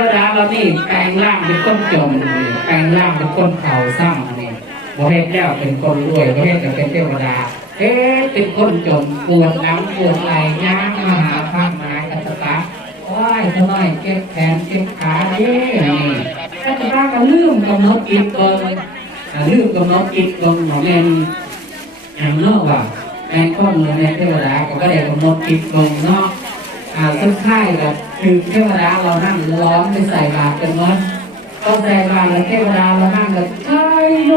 วดาเรานี่แปลงร่างเป็นก้นจมนี่แปลงร่างเป็นก้นเข่าซ้ำนี่บ่เฮ็ดแล้วเป็นคนรวยบ่เฮ็ดจะเป็นเทวดา เอ๊ะเป็นก้นจมปวดหลังปวดไหลย่างมาหาพระมหากัตตะว้ายทำไมเก็บแขนเก็บขาเด้นี่กัตตะก็ลืมกำหนดจิตเบิ่งอ่าลืมกำหนดจิตเบิ่งหมอแม่นอย่างนาะว่าแมงข้อมือแมงเทวดาก็ได้กำหนดจิตลงเนาะ อ่าซึ่งค่ายกับคือเทวดาเรานั่งร้องไปใส่บาตรกันเนาะก็ใส่บาตรแล้วเทวดาเรานั่งกับใช่โล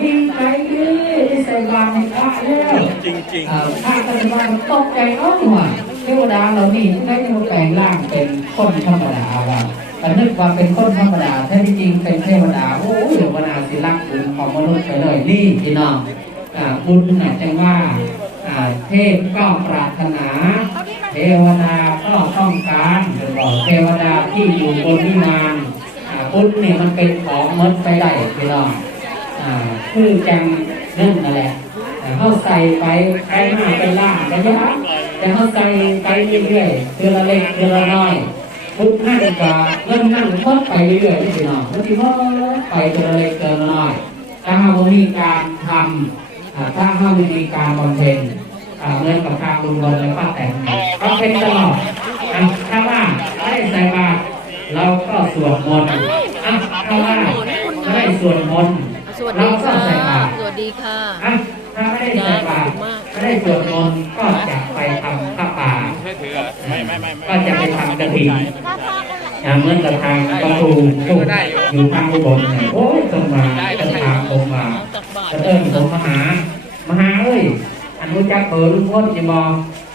ดีใจดีได้ใส่บาตรในพระแล้วจริงอ่าพระก็จะมาตกใจเนาะว่าเทวดาเรานี่ได้มาแปลงร่างเป็นคนธรรมดาว่าแต่นึกว่าเป็นคนธรรมดาแท้ที่จริงเป็นเทวดาโอ้ยเดี๋ยววนาศิลักษ์บุญของมนุษย์ไปเลยนี่พี่น้องอ่าบุญน่ะจังว่าอ่าเทพก็ปรารถนา เทวดาก็ต้องการบอกเทวดาที่อยู่บนวิมานอ่าบุญเนี่ยมันเป็นของมดไปได้พี่น้องอ่าคือจังนั่นนั่นแหละอ่เขาใส่ไปใครมาเป็นล่างก็ยากแต่เขาใส่ไปเรื่อยๆเดือนละเล็กเดือนละน้อยบุญนั่นก็เงินนั่นมดไปเรื่อยๆพี่น้องบางทีมดไปเดือนละเล็กเดือนละน้อยถ้าเรามีการทำถ้าเรามีการบำเพ็ญเหมือนกับทางลุงบอลและป้าแตนบำ เพ็ญตลอดอะถ้าว่าไม่ได้ใส่บาตรเราก็สวดมนต์อะถ้าว่าไม่ได้สวดมนต์สวัสเราดีก็ค่ะ ใส่บาตร สวัสดีค่ะ อะถ้าไม่ได้ใส่บาตรไม่ได้สวดมนต์ก็จะไปทำข้าป่าไม่ถือเหรอไม่ไม่ไม่ก็จะไปทำกระถิ่นอ่าเหมือนกับทางประตูตู้อยู่ทางอุบลเนี่ยโอ้ยต้องมาต้องทางผมมาตักบาตรจะเอิ้นผมมาหามาหาเอ้ยอันรู้จักเบอร์ลุงพลจะบอก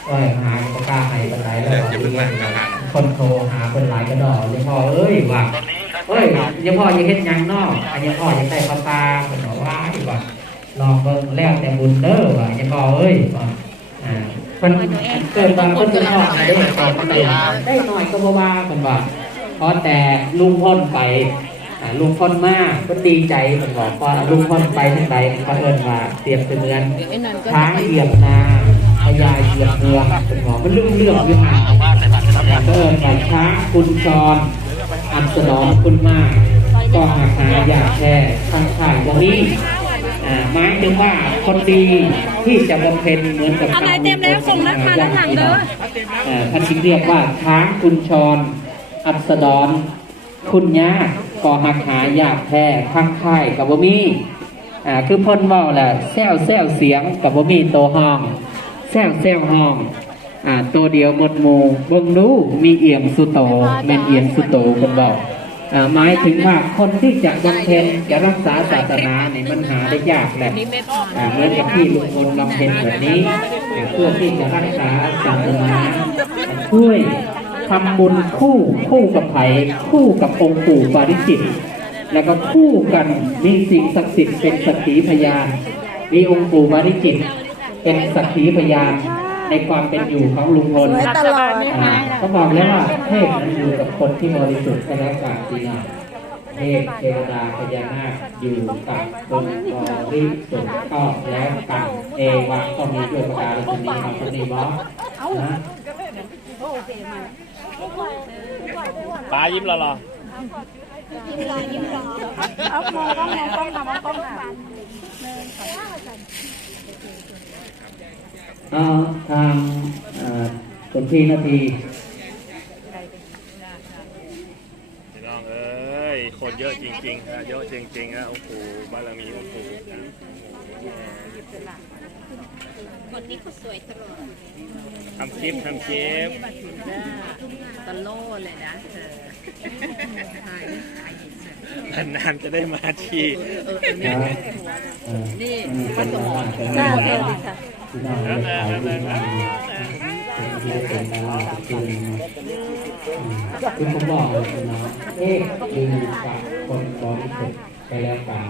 เอ้ยหาประกล้าให้เป็นไรแล้วอย่าเพิ่งมาหาคนโทรหาเป็นหลายกระดอกยังพ่อเอ้ยว่าเอ้ยยังพ่อยังเฮ็ดหยังนอกอันยังพ่อยังได้ปลาปลาเป็นบอกว่าดีกว่าลองเบิ่งแล้วแต่บุญเด้อว่ายังพ่อเอ้ยว่าอ่าเพิ่นเกิดมาเพิ่นเป็นพ่อได้ตอนได้ได้หน่อยก็บ่ว่าเพิ่นว่าเพราะแต่ลุงพ้นไปอ่าลุงพ้นมากก็ดีใจเหมือนบอกพอลุงพ้นไปทั้งใดเขาเอิญว่าเตรียมเสมือนเดี๋ยวไอ้นันก็ช้างเหยียบนา พญาเหยียบเมืองเป็นหมอมันเรื่องเรื่องอยู่ห่างก็เอิญว่าช้างคุณชรอันสนองคุณมาก ก็หาหาอยากแท้ทางข่ายตรงนี้อ่าหมายถึงว่าคนดีที่จะบำเพ็ญเหมือนกับอะไรเต็มแล้วส่งนักข่าด้านหลังเด้ออ่าท่านจึงเรียกว่าช้างคุณชรอัสดรคุณยาก็หักหายากแท้ข้างค่ายกับบ่มีอ่าคือพ่นเว่าแหละแซวแซวเสียงกับบ่มีตัวห้อง แซวแซวห้องอ่าตัวเดียวหมดหมู่เบิ่งดูมีเอียงสุโตแม่นเอียงสุโตเพิ่นเว้าอ่าหมายถึงว่าคนที่จะบำเพ็ญจะรักษาศาสนาเนี่ยมันหาได้ยากแหละนี่ไม่พออ่าเหมือนกับที่ลุงพลบำเพ็ญแบบนี้เพื่อที่จะรักษาศาสนาช่วยทำบุญคู่คู่กับไผ่คู่กับองค์ปู่ปาริจิต แล้วก็คู่กันมีสิ่งศักดิ์สิทธิ์เป็นสักขีพยานมีองค์ปู่ปาริจิต เป็นสักขีพยานในความเป็นอยู่ของลุงพลตลอดอ่าก็บอกแล้วว่าเทพนั้นอยู่กับคนที่บริสุทธิ์ก็แล้วกันทีนาเทพเทวดาพญานาคอยู่กับคนบริสุทธิ์ก็แล้วกันเอวะก็มีด้วยประการชนีมาชนีบอนะปลายิ้มรอรอเอามองกล้องมองกล้องค่ะมองกล้องค่ะ เอาทางเอ่อคุณพี่นาทีพี่น้องเอ้ยคนเยอะจริงๆฮะเยอะจริงๆฮะโอ้โหบารมีโอ้โหคนนี้เขาสวยตลอดทำคลิปทำคลิปตโลเลยนะเธอถ่ายถ่ายเห็นนานๆจะได้มาทีเออเออนี่นะเอ่อนี่นี่พระเป็นสงบ้านฆ์เป็นจ้าบ้านเร็วดีค่ะ ที่น้องเลยขายดีมากที่เป็นดาราจริงคือผมบอกเลยนะเอ๊ะดีกับคนบริสุทธิ์ไปแล้วกัน